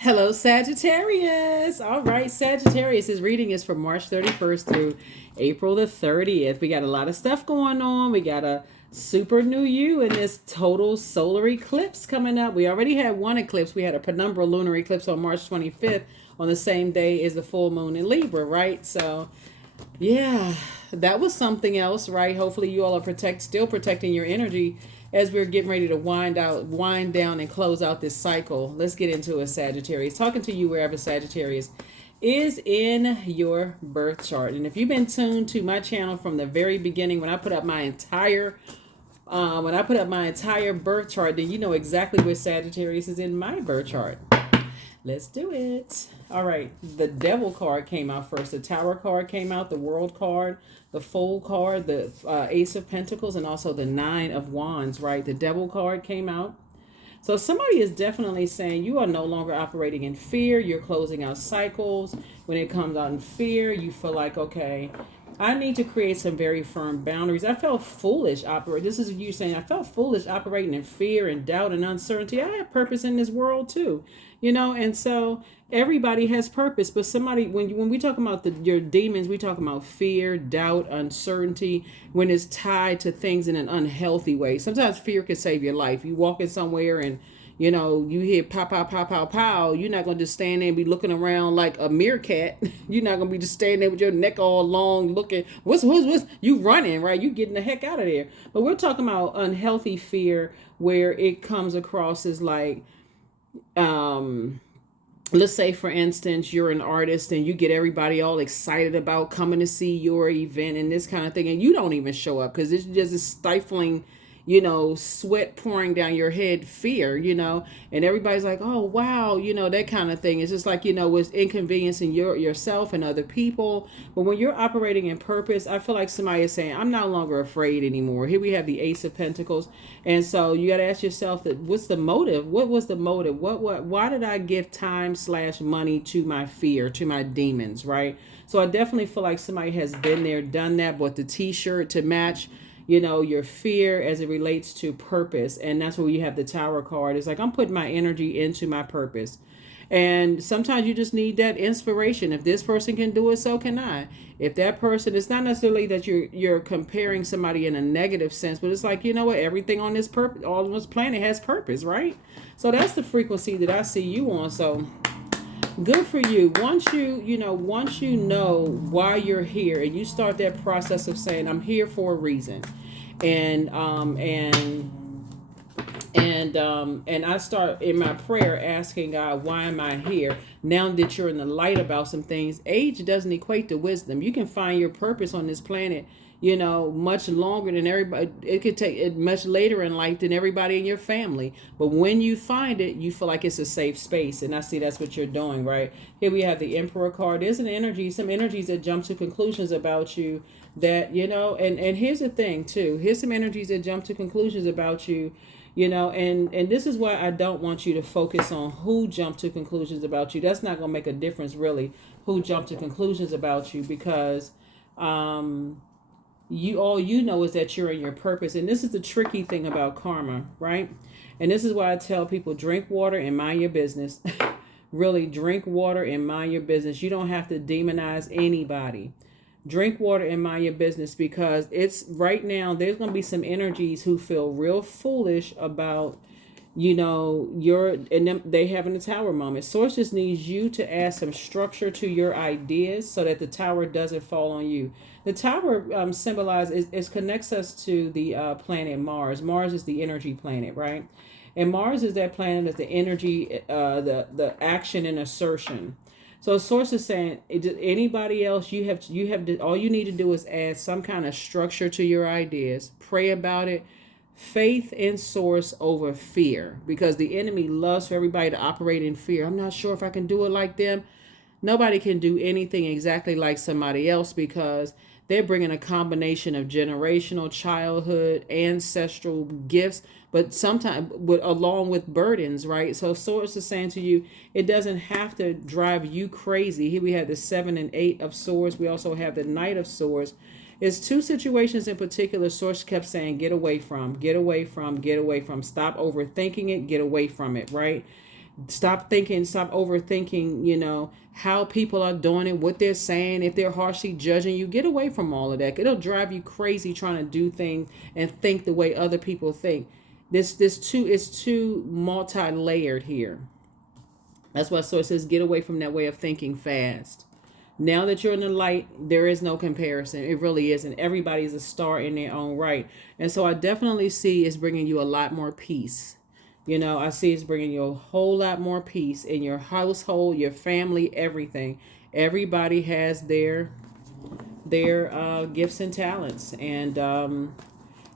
Hello, Sagittarius. All right, Sagittarius. His reading is from March 31st through April the 30th. We got a lot of stuff going on. We got a super new you in this total solar eclipse coming up. We already had one eclipse. We had a penumbral lunar eclipse on March 25th on the same day as the full moon in Libra, right? So, yeah, that was something else, right? Hopefully you all are still protecting your energy as we're getting ready to wind down and close out this cycle. Let's get into a Sagittarius. Talking to you wherever Sagittarius is in your birth chart. And if you've been tuned to my channel from the very beginning, when I put up my entire birth chart, then you know exactly where Sagittarius is in my birth chart. Let's do it. All right. The Devil card came out first. The Tower card came out. The World card, the Fool card, the Ace of Pentacles, and also the Nine of Wands, right? The Devil card came out. So somebody is definitely saying you are no longer operating in fear. You're closing out cycles. When it comes out in fear, you feel like, okay, I need to create some very firm boundaries. I felt foolish operating. This is you saying I felt foolish operating in fear and doubt and uncertainty. I have purpose in this world too, and so everybody has purpose. But somebody, when we talk about your demons, we talk about fear, doubt, uncertainty. When it's tied to things in an unhealthy way, sometimes fear can save your life. You walk in somewhere and you hear pow, pow, pow, pow, pow. You're not going to just stand there and be looking around like a meerkat. You're not going to be just standing there with your neck all long looking, what's, you running, right? You getting the heck out of there. But we're talking about unhealthy fear where it comes across as like, let's say for instance you're an artist and you get everybody all excited about coming to see your event and this kind of thing, and you don't even show up because it's just a stifling sweat pouring down your head fear, and everybody's like, oh wow, that kind of thing. It's just like, it's inconveniencing yourself and other people. But when you're operating in purpose, I feel like somebody is saying, I'm no longer afraid anymore. Here we have the Ace of Pentacles. And so you got to ask yourself that what's the motive? What was the motive? Why did I give time/money to my fear, to my demons, right? So I definitely feel like somebody has been there, done that, bought the t-shirt to match your fear as it relates to purpose. And that's where you have the Tower card. It's like, I'm putting my energy into my purpose. And sometimes you just need that inspiration. If this person can do it, so can I. If that person, it's not necessarily that you're comparing somebody in a negative sense, but it's like, you know what, everything on this all on this planet has purpose, right? So that's the frequency that I see you on. So good for you. Once you know why you're here and you start that process of saying, I'm here for a reason. And I start in my prayer asking God, why am I here? Now that you're in the light about some things, age doesn't equate to wisdom. You can find your purpose on this planet, much longer than everybody. It could take it much later in life than everybody in your family. But when you find it, you feel like it's a safe space. And I see that's what you're doing, right? Here we have the Emperor card. There's some energies that jump to conclusions about you that, and here's the thing too. Here's some energies that jump to conclusions about you, and this is why I don't want you to focus on who jumped to conclusions about you. That's not going to make a difference really, who jumped to conclusions about you, because all you know is that you're in your purpose. And this is the tricky thing about karma, right? And this is why I tell people, drink water and mind your business. Really, drink water and mind your business. You don't have to demonize anybody. Drink water and mind your business, because it's right now there's going to be some energies who feel real foolish about they having a tower moment. Source just needs you to add some structure to your ideas so that the tower doesn't fall on you. The tower symbolizes, it connects us to the planet Mars. Mars is the energy planet, right? And Mars is that planet that's the energy, the action and assertion. So source is saying, anybody else, all you need to do is add some kind of structure to your ideas. Pray about it. Faith in source over fear, because the enemy loves for everybody to operate in fear. I'm not sure if I can do it like them. Nobody can do anything exactly like somebody else, because they're bringing a combination of generational, childhood, ancestral gifts, but sometimes along with burdens, right? So source is saying to you, it doesn't have to drive you crazy. Here we have the 7 and 8 of swords. We also have the Knight of Swords. It's two situations in particular source kept saying, get away from, get away from, get away from. Stop overthinking it, get away from it, right? Stop thinking, stop overthinking, how people are doing it, what they're saying, if they're harshly judging you. Get away from all of that. It'll drive you crazy trying to do things and think the way other people think. This is too multi-layered here. That's why Source says get away from that way of thinking fast. Now that you're in the light, there is no comparison. It really isn't. Everybody's a star in their own right. And so I definitely see it's bringing you a lot more peace. I see it's bringing you a whole lot more peace in your household, your family, everything. Everybody has their gifts and talents.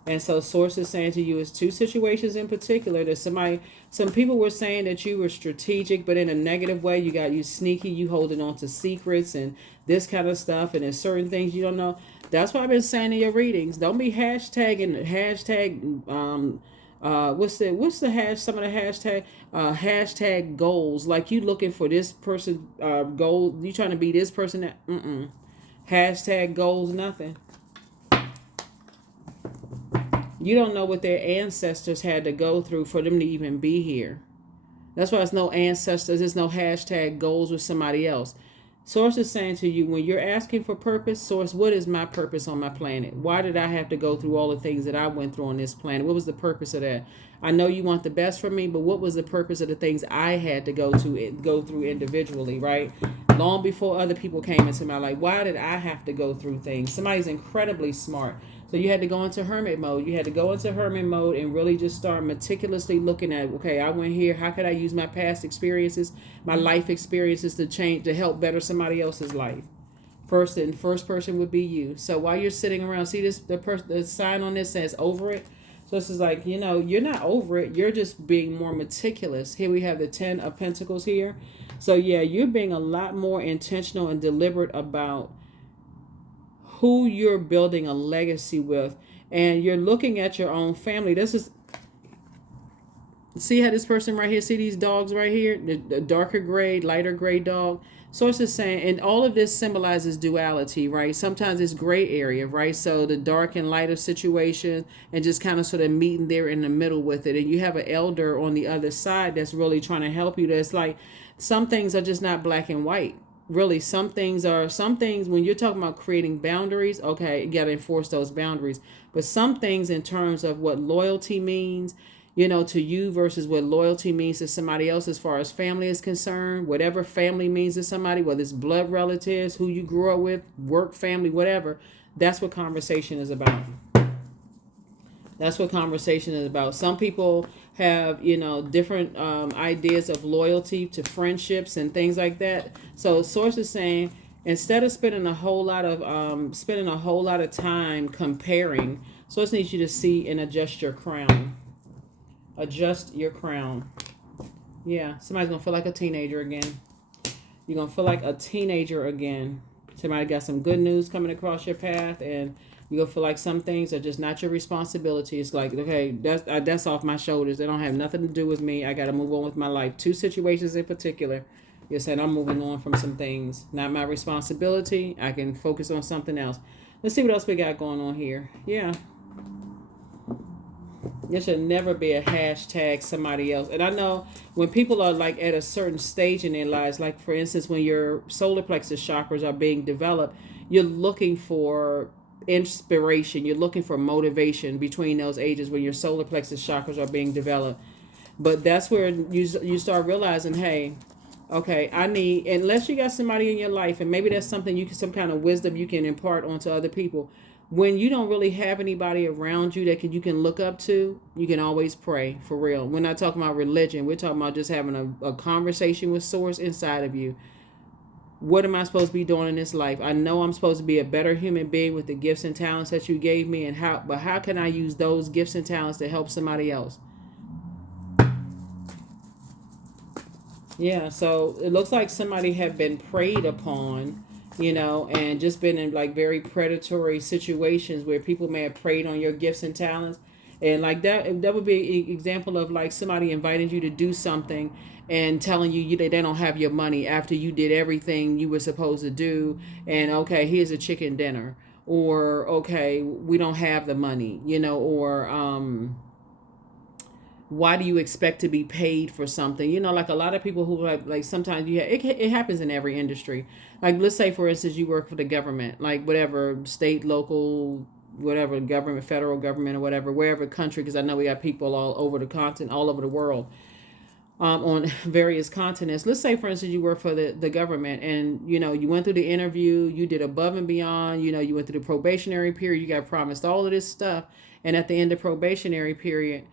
And so Source is saying to you, it's two situations in particular that some people were saying that you were strategic, but in a negative way. You sneaky, you holding on to secrets and this kind of stuff. And there's certain things you don't know. That's what I've been saying in your readings. Don't be hashtagging, what's the hash, some of the hashtag goals. Like you looking for this person, goal. You trying to be this person that, hashtag goals, nothing. You don't know what their ancestors had to go through for them to even be here. That's why there's no ancestors. There's no hashtag goals with somebody else. Source is saying to you, when you're asking for purpose, Source, what is my purpose on my planet? Why did I have to go through all the things that I went through on this planet? What was the purpose of that? I know you want the best for me, but what was the purpose of the things I had to go through individually, right? Long before other people came into my life. Why did I have to go through things? Somebody's incredibly smart. So you had to go into hermit mode. You had to go into hermit mode and really just start meticulously looking at, okay, I went here. How could I use my past experiences, my life experiences to help better somebody else's life? First person would be you. So while you're sitting around, see this, the sign on this says over it. So this is like, you're not over it. You're just being more meticulous. Here we have the 10 of Pentacles here. So yeah, you're being a lot more intentional and deliberate about who you're building a legacy with, and you're looking at your own family. This is, see how this person right here, see these dogs right here, the darker gray, lighter gray dog. Source is saying, and all of this symbolizes duality, right? Sometimes it's gray area, right? So the dark and lighter situation, and just kind of sort of meeting there in the middle with it. And you have an elder on the other side that's really trying to help you. That's like, some things are just not black and white. Really, some things when you're talking about creating boundaries, okay, you got to enforce those boundaries. But some things in terms of what loyalty means, to you versus what loyalty means to somebody else as far as family is concerned, whatever family means to somebody, whether it's blood relatives, who you grew up with, work family, whatever, that's what conversation is about. That's what conversation is about. Some people have, different ideas of loyalty to friendships and things like that. So Source is saying, instead of spending a whole lot of time comparing, Source needs you to see and adjust your crown. Adjust your crown. Yeah, somebody's going to feel like a teenager again. You're going to feel like a teenager again. Somebody got some good news coming across your path, and you're going to feel like some things are just not your responsibility. It's like, okay, that's off my shoulders. They don't have nothing to do with me. I got to move on with my life. Two situations in particular. You're saying I'm moving on from some things. Not my responsibility. I can focus on something else. Let's see what else we got going on here. Yeah. There should never be a hashtag somebody else. And I know when people are like at a certain stage in their lives, like for instance, when your solar plexus chakras are being developed, you're looking for inspiration. You're looking for motivation between those ages when your solar plexus chakras are being developed. But that's where you start realizing, hey, okay, I need, unless you got somebody in your life, and maybe that's something some kind of wisdom you can impart onto other people. When you don't really have anybody around you that you can look up to, you can always pray, for real. We're not talking about religion. We're talking about just having a conversation with Source inside of you. What am I supposed to be doing in this life? I know I'm supposed to be a better human being with the gifts and talents that you gave me, but how can I use those gifts and talents to help somebody else? Yeah, so it looks like somebody had been preyed upon, and just been in like very predatory situations where people may have preyed on your gifts and talents. And like that would be an example of like somebody inviting you to do something and telling you they don't have your money after you did everything you were supposed to do. And okay, here's a chicken dinner, or okay, we don't have the money, or why do you expect to be paid for something? You know, like a lot of people who have, like, sometimes it happens in every industry. Like, let's say, for instance, you work for the government, like whatever, state, local, whatever government, federal government, or whatever, wherever country, because I know we got people all over the continent, all over the world, on various continents. Let's say, for instance, you work for the government, and you know, you went through the interview, you did above and beyond, you know, you went through the probationary period, you got promised all of this stuff, and at the end of probationary period,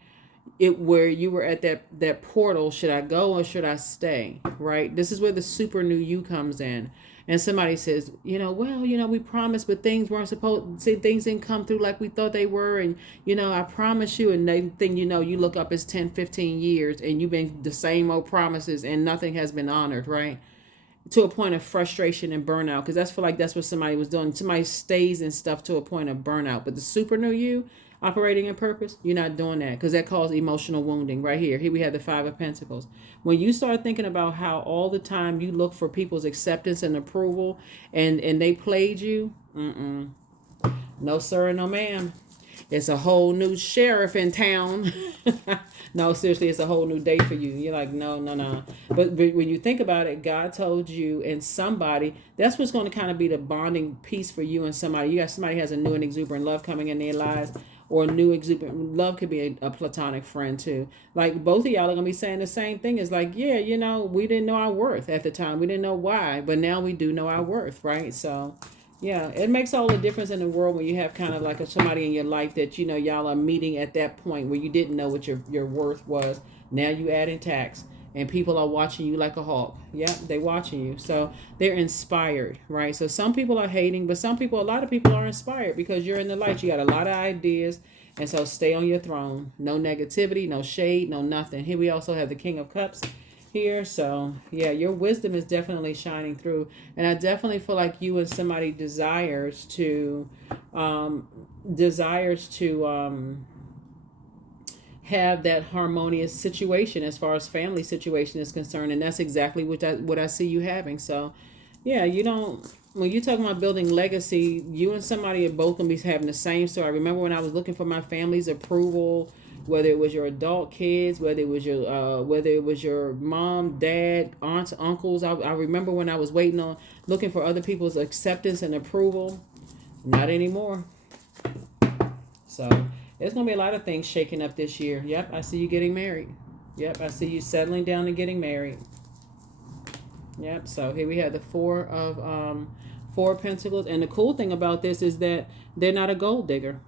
it where you were at that portal, should I go or should I stay, right? This is where the super new you comes in. And somebody says, you know, well, you know, we promised, but things weren't supposed, say, things didn't come through like we thought they were. And, you know, I promise you, and the thing, you know, you look up, it's 10, 15 years and you've been the same old promises and nothing has been honored, right? To a point of frustration and burnout, because that's, feel like that's what somebody was doing. Somebody stays in stuff to a point of burnout. But the super new you, operating in purpose, you're not doing that, because that causes emotional wounding. Right here we have the Five of Pentacles. When you start thinking about how all the time you look for people's acceptance and approval, and they played you, no sir, no ma'am. It's a whole new sheriff in town. No, seriously, it's a whole new day for you. You're like, no, no, no. But when you think about it, God told you and somebody, that's what's going to kind of be the bonding piece for you and somebody. You got somebody who has a new and exuberant love coming in their lives, or new exuberant love could be a platonic friend too. Like, both of y'all are going to be saying the same thing. It's like, yeah, you know, we didn't know our worth at the time. We didn't know why, but now we do know our worth, right? So yeah, it makes all the difference in the world when you have kind of like somebody in your life that, you know, y'all are meeting at that point where you didn't know what your worth was. Now you add in tax, and people are watching you like a hawk. Yeah, they watching you. So they're inspired, right? So some people are hating, but a lot of people are inspired because you're in the light. You got a lot of ideas. And so stay on your throne. No negativity, no shade, no nothing. Here we also have the King of Cups here. So yeah, your wisdom is definitely shining through, and I definitely feel like you and somebody desires to have that harmonious situation as far as family situation is concerned, and that's exactly what I see you having. So yeah, you don't, when you're talking about building legacy, you and somebody are both gonna be having the same story. I remember when I was looking for my family's approval, whether it was your adult kids, whether it was your mom, dad, aunts, uncles. I remember when I was looking for other people's acceptance and approval. Not anymore. So there's going to be a lot of things shaking up this year. Yep, I see you getting married. Yep, I see you settling down and getting married. Yep, so here we have the Four of Pentacles. And the cool thing about this is that they're not a gold digger.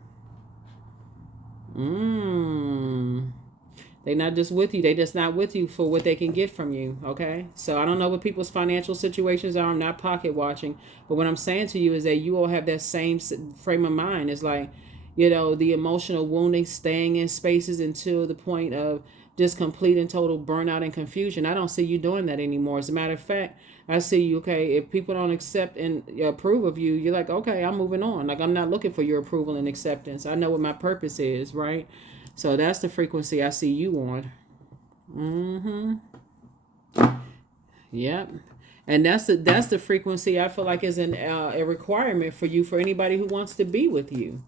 They're not just with you. They just not with you for what they can get from you. Okay. So I don't know what people's financial situations are. I'm not pocket watching, but what I'm saying to you is that you all have that same frame of mind. It's like, you know, the emotional wounding, staying in spaces until the point of just complete and total burnout and confusion. I don't see you doing that anymore. As a matter of fact, I see you, okay, if people don't accept and approve of you, you're like, okay, I'm moving on. Like, I'm not looking for your approval and acceptance. I know what my purpose is, right? So that's the frequency I see you on. Yep. And that's the frequency I feel like is a requirement for you, for anybody who wants to be with you.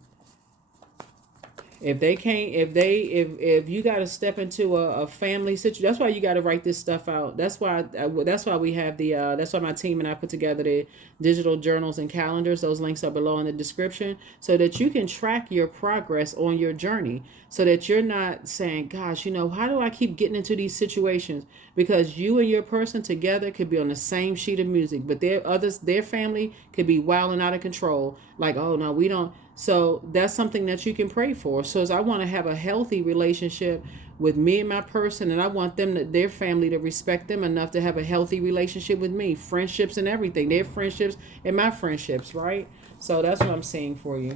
If they can't, if you got to step into a family situation, that's why you got to write this stuff out. That's why we have that's why my team and I put together the digital journals and calendars. Those links are below in the description, so that you can track your progress on your journey, so that you're not saying, gosh, you know, how do I keep getting into these situations? Because you and your person together could be on the same sheet of music, but their family could be wilding out of control. Like, oh no, we don't. So that's something that you can pray for. So as I want to have a healthy relationship with me and my person, and I want their family to respect them enough to have a healthy relationship with me, friendships and everything, their friendships and my friendships, right? So that's what I'm saying for you.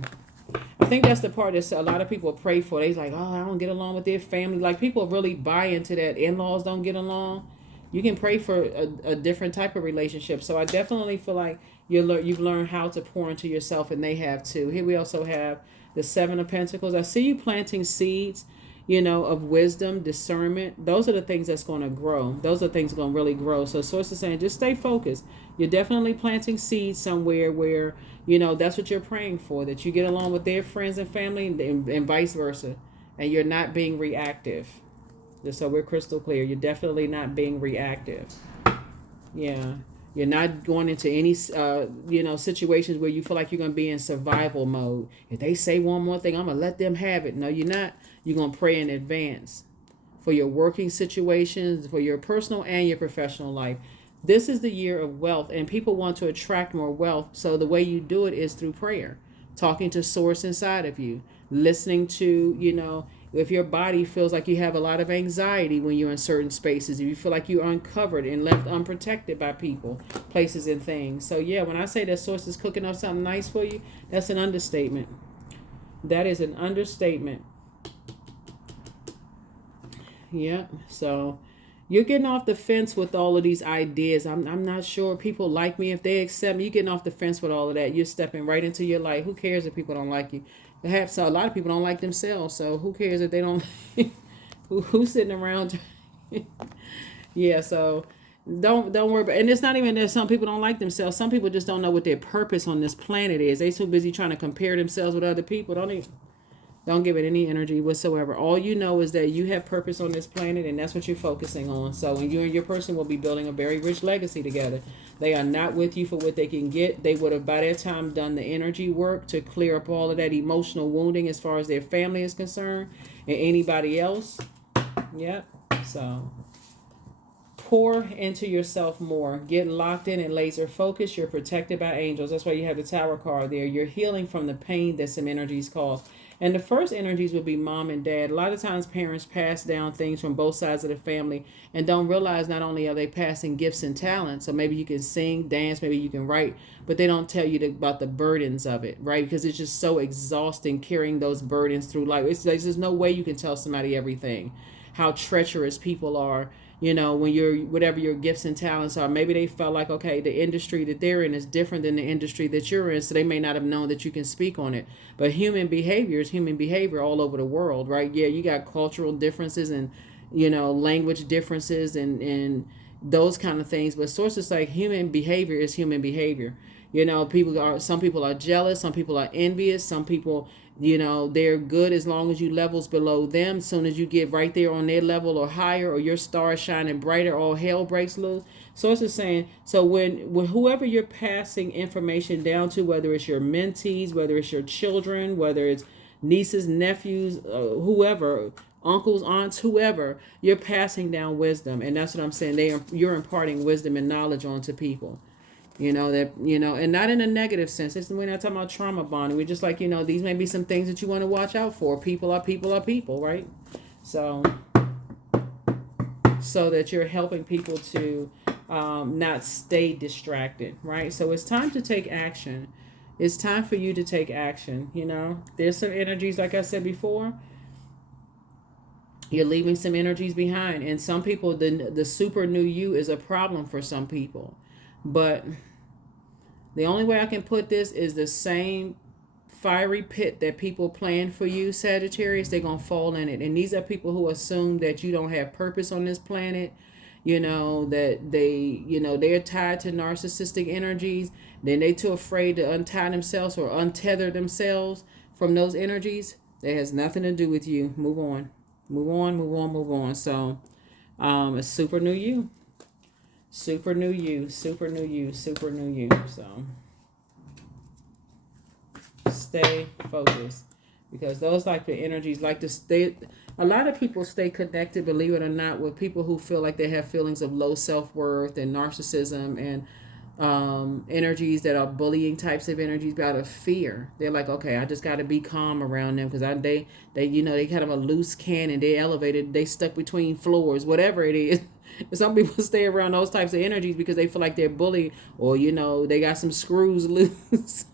I think that's the part that a lot of people pray for. They're like, oh, I don't get along with their family. Like, people really buy into that. In-laws don't get along. You can pray for a different type of relationship. So I definitely feel like you've learned how to pour into yourself, and they have too. Here we also have the Seven of Pentacles. I see you planting seeds, you know, of wisdom, discernment. Those are the things that's going to grow. Those are things going to really grow. So Source is saying, just stay focused. You're definitely planting seeds somewhere where, you know, that's what you're praying for, that you get along with their friends and family, and vice versa. And you're not being reactive. Just so we're crystal clear, you're definitely not being reactive. Yeah. You're not going into any, situations where you feel like you're going to be in survival mode. If they say one more thing, I'm going to let them have it. No, you're not. You're going to pray in advance for your working situations, for your personal and your professional life. This is the year of wealth, and people want to attract more wealth. So the way you do it is through prayer, talking to source inside of you, listening to, if your body feels like you have a lot of anxiety when you're in certain spaces, if you feel like you're uncovered and left unprotected by people, places, and things. So yeah, when I say that source is cooking up something nice for you, that's an understatement. That is an understatement. Yeah. So you're getting off the fence with all of these ideas. I'm not sure people like me if they accept me. You're getting off the fence with all of that. You're stepping right into your life. Who cares if people don't like you? So a lot of people don't like themselves. So who cares if they don't? Who's sitting around? Yeah. So don't worry about. And it's not even that some people don't like themselves. Some people just don't know what their purpose on this planet is. They so busy trying to compare themselves with other people. Don't give it any energy whatsoever. All you know is that you have purpose on this planet, and that's what you're focusing on. So when you and your person will be building a very rich legacy together. They are not with you for what they can get. They would have by that time done the energy work to clear up all of that emotional wounding as far as their family is concerned and anybody else. Yep. So pour into yourself more. Get locked in and laser focused. You're protected by angels. That's why you have the Tower card there. You're healing from the pain that some energies cause. And the first energies would be mom and dad. A lot of times parents pass down things from both sides of the family and don't realize not only are they passing gifts and talents, so maybe you can sing, dance, maybe you can write, but they don't tell you about the burdens of it, right? Because it's just so exhausting carrying those burdens through life. There's just no way you can tell somebody everything. How treacherous people are, when you're whatever your gifts and talents are. Maybe they felt like, okay, the industry that they're in is different than the industry that you're in, so they may not have known that you can speak on it. But human behavior is human behavior all over the world, right? Yeah, you got cultural differences and language differences and those kind of things, but sources like human behavior is human behavior. Some people are jealous, some people are envious, some people, they're good as long as you levels below them. As soon as you get right there on their level or higher, or your star is shining brighter, all hell breaks loose. So it's just saying, so when whoever you're passing information down to, whether it's your mentees, whether it's your children, whether it's nieces, nephews, whoever, uncles, aunts, whoever, you're passing down wisdom. And that's what I'm saying. You're imparting wisdom and knowledge onto people. And not in a negative sense. We're not talking about trauma bonding. We're just like, these may be some things that you want to watch out for. People are people, right? So that you're helping people to not stay distracted, right? So it's time to take action. It's time for you to take action. There's some energies, like I said before, you're leaving some energies behind. And some people, the super new you is a problem for some people. But the only way I can put this is the same fiery pit that people plan for you, Sagittarius, they're going to fall in it. And these are people who assume that you don't have purpose on this planet, that they're tied to narcissistic energies. Then they too afraid to untie themselves or untether themselves from those energies. That has nothing to do with you. Move on. Move on, move on, move on. So a super new you. Super new you, super new you, super new you. So stay focused, because those like the energies like to stay. A lot of people stay connected, believe it or not, with people who feel like they have feelings of low self-worth and narcissism and energies that are bullying types of energies out of fear. They're like, okay, I just got to be calm around them because they kind of a loose cannon. They elevated, they stuck between floors, whatever it is. Some people stay around those types of energies because they feel like they're bullied, or they got some screws loose.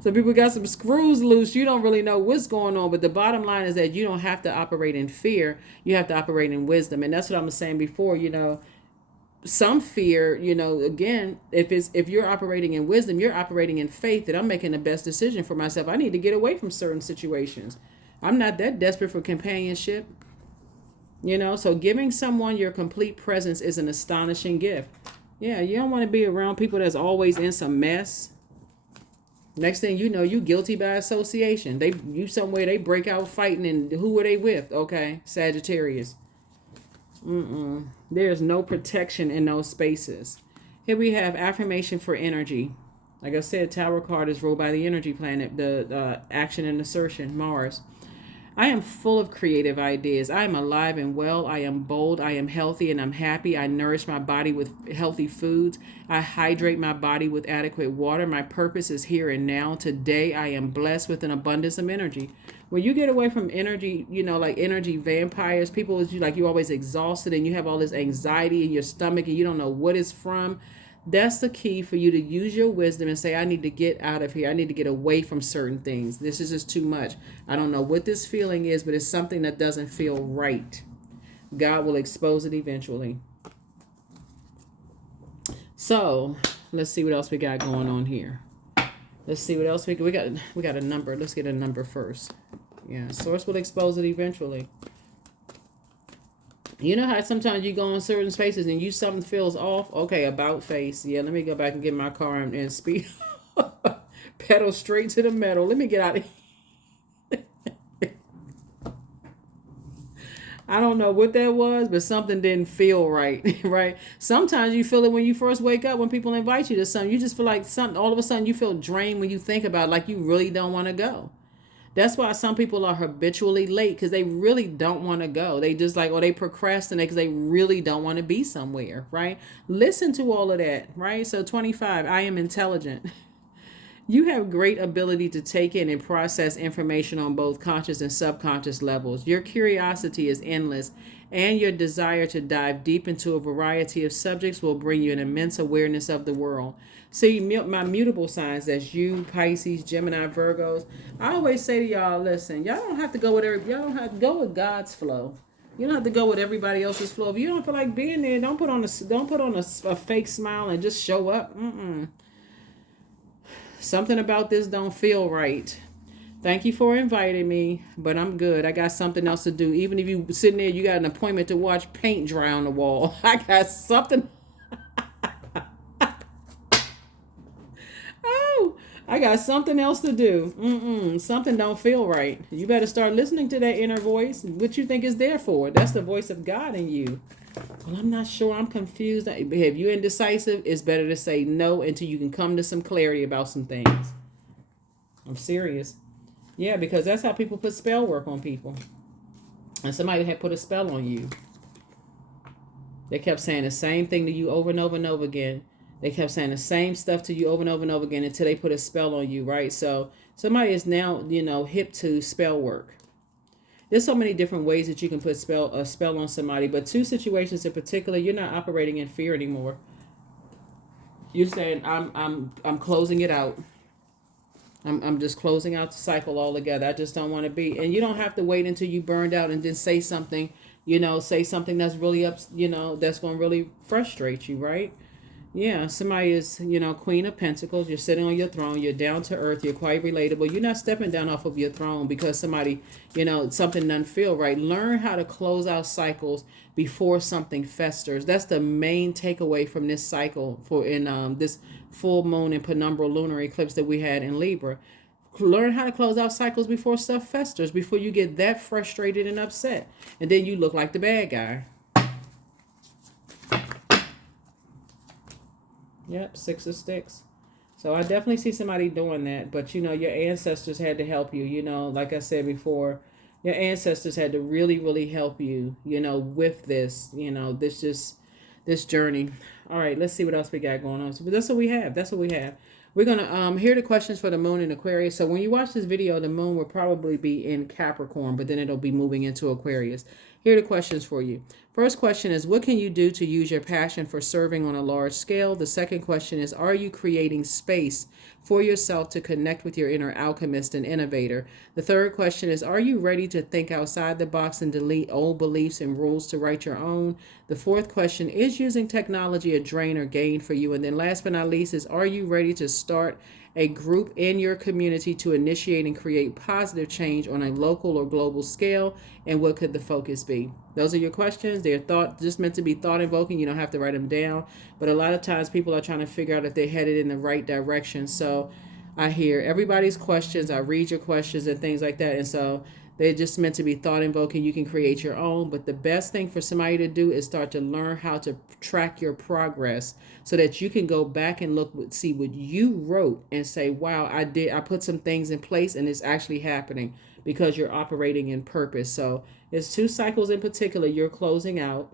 Some people got some screws loose. You don't really know what's going on, but the bottom line is that you don't have to operate in fear. You have to operate in wisdom, and that's what I was saying before. Some fear. Again, if you're operating in wisdom, you're operating in faith that I'm making the best decision for myself. I need to get away from certain situations. I'm not that desperate for companionship. So giving someone your complete presence is an astonishing gift. Yeah, you don't want to be around people that's always in some mess. Next thing you know, you guilty by association. You somewhere, they break out fighting, and who are they with? Okay, Sagittarius. There's no protection in those spaces. Here we have affirmation for energy. Like I said, Tower card is ruled by the energy planet, the action and assertion, Mars. I am full of creative ideas. I am alive and well. I am bold. I am healthy and I'm happy. I nourish my body with healthy foods. I hydrate my body with adequate water. My purpose is here and now. Today, I am blessed with an abundance of energy. When you get away from energy, like energy vampires, people is like you always exhausted and you have all this anxiety in your stomach and you don't know what it's from. That's the key for you to use your wisdom and say, I need to get out of here. I need to get away from certain things. This is just too much. I don't know what this feeling is, but it's something that doesn't feel right. God will expose it eventually. So let's see what else we got going on here. Let's see what else we got. We got a number. Let's get a number first. Yeah, source will expose it eventually. You know how sometimes you go in certain spaces and something feels off? Okay, about face. Yeah, let me go back and get my car and speed. Pedal straight to the metal. Let me get out of here. I don't know what that was, but something didn't feel right, right? Sometimes you feel it when you first wake up, when people invite you to something. You just feel like something, all of a sudden you feel drained when you think about it, like you really don't want to go. That's why some people are habitually late, because they really don't want to go. They just or they procrastinate because they really don't want to be somewhere, right? Listen to all of that, right? So 25, I am intelligent. You have great ability to take in and process information on both conscious and subconscious levels. Your curiosity is endless, and your desire to dive deep into a variety of subjects will bring you an immense awareness of the world. See, my mutable signs, that's you, Pisces, Gemini, Virgos. I always say to y'all, listen, y'all don't have to go with y'all don't have to go with God's flow. You don't have to go with everybody else's flow. If you don't feel like being there, don't put on a fake smile and just show up. Something about this don't feel right. Thank you for inviting me, but I'm good. I got something else to do. Even if you sitting there, you got an appointment to watch paint dry on the wall. I got something. I got something else to do. Something don't feel right. You better start listening to that inner voice. What you think is there for? That's the voice of God in you. Well, I'm not sure. I'm confused. If you're indecisive, it's better to say no until you can come to some clarity about some things. I'm serious. Yeah, because that's how people put spell work on people. And somebody had put a spell on you. They kept saying the same thing to you over and over and over again. They kept saying the same stuff to you over and over and over again until they put a spell on you, right? So somebody is now, hip to spell work. There's so many different ways that you can put a spell on somebody, but two situations in particular, you're not operating in fear anymore. You're saying, I'm closing it out. I'm just closing out the cycle altogether. I just don't want to be. And you don't have to wait until you burned out and then say something, say something that's really that's going to really frustrate you, right? Yeah, somebody is, Queen of Pentacles. You're sitting on your throne. You're down to earth. You're quite relatable. You're not stepping down off of your throne because somebody, something doesn't feel right. Learn how to close out cycles before something festers. That's the main takeaway from this cycle in this full moon and penumbral lunar eclipse that we had in Libra. Learn how to close out cycles before stuff festers, before you get that frustrated and upset. And then you look like the bad guy. Yep, 6 of Sticks. So I definitely see somebody doing that. But, your ancestors had to help you. Like I said before, your ancestors had to really, really help you, with this, this journey. All right, let's see what else we got going on. So that's what we have. We're going to hear the questions for the moon in Aquarius. So when you watch this video, the moon will probably be in Capricorn, but then it'll be moving into Aquarius. Here are the questions for you. First question is, what can you do to use your passion for serving on a large scale? The second question is, are you creating space for yourself to connect with your inner alchemist and innovator? The third question is, are you ready to think outside the box and delete old beliefs and rules to write your own? The fourth question is, using technology a drain or gain for you? And then last but not least is, are you ready to start a group in your community to initiate and create positive change on a local or global scale? And what could the focus be? Those are your questions. They're just meant to be thought invoking. You don't have to write them down. But a lot of times people are trying to figure out if they're headed in the right direction. So I hear everybody's questions. I read your questions and things like that. And so they're just meant to be thought invoking. You can create your own. But the best thing for somebody to do is start to learn how to track your progress so that you can go back and look, see what you wrote and say, wow, I put some things in place and it's actually happening because you're operating in purpose. So it's 2 cycles in particular you're closing out.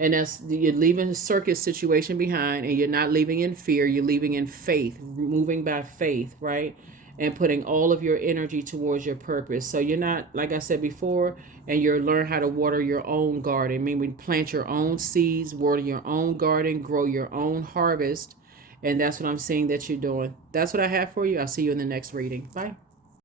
And that's, you're leaving a circus situation behind, and you're not leaving in fear. You're leaving in faith, moving by faith, right? And putting all of your energy towards your purpose. So you're not, like I said before, and you're learn how to water your own garden. I mean, we plant your own seeds, water your own garden, grow your own harvest. And that's what I'm seeing that you're doing. That's what I have for you. I'll see you in the next reading. Bye.